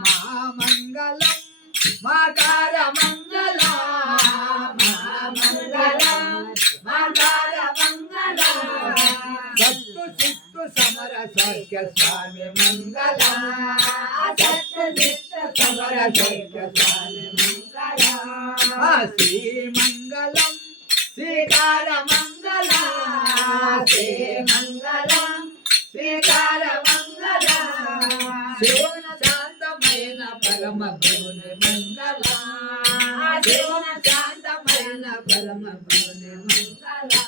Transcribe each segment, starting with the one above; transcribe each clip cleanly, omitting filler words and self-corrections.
महामंगलम माकार मंगला माकार मंगला सत्तु चित्तु समर सौख्य स्वामी मंगला सत्तु चित्तु समर सौख्य स्वामी मंगला श्री मंगलम श्रीकार मंगला श्री मंगलम श्रीकार मंगला शिवन शांतमयन परम गुरुनि मंगला शिवन शांतमयन परम गुरुनि मंगला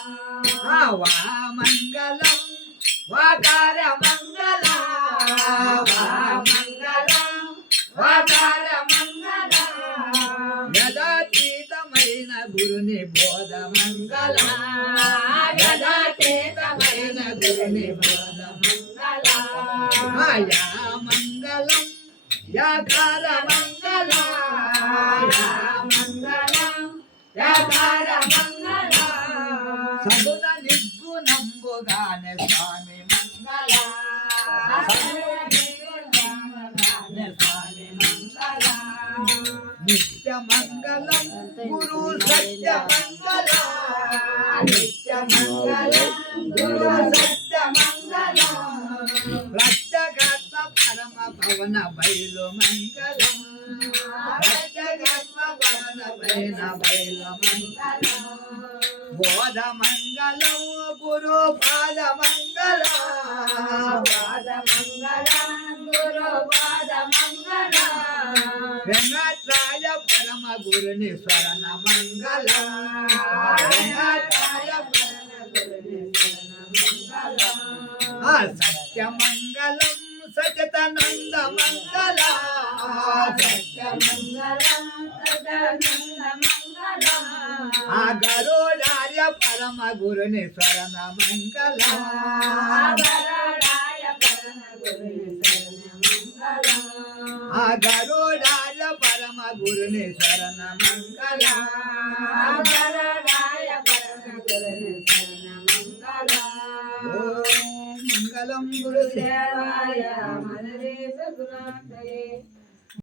वा मंगलम वाकार मंगला वा मंगलम वाकार मंगला यदातीतमयन गुरुनि बोध मंगला यदातीतमयन गुरुनि बोध मंगला या मंगलम याकार मंगला या मंगलम याकार मंगला सगुण निर्गुणंबुगाने स्वामी मंगला सगुण निर्गुणंबुगाने स्वामी मंगला नित्य मंगलम गुरु सत्य मंगला नित्य मंगलम गुरु सत्य मंगला प्रत्यगात्म परम भवन भैलो मंगलम प्रत्यगात्म भवन भैन भैलो मंगलम बोध मंगलम गुरु पाद मंगलम पाद मंगलम गुरु पाद मंगलम वेंकटराय परम गुरुनि स्वरण मंगलम वेंकटराय परम गुरुनि स्वरण मंगलम सत्य मंगलम सचिदानंद मंगला सत्य मंगलम सचिदानंद मंगला गरुडार्य परम गुरुनि स्वरण मंगला गरुडार्य परम गुरुनि स्वरण मंगला गरुडार्य परम गुरुनि स्वरण मंगला गरुडार्य परम गुरुनि स्वरण मंगला मंगलम गुरुदेवाय मनरे सद्गुणात्मने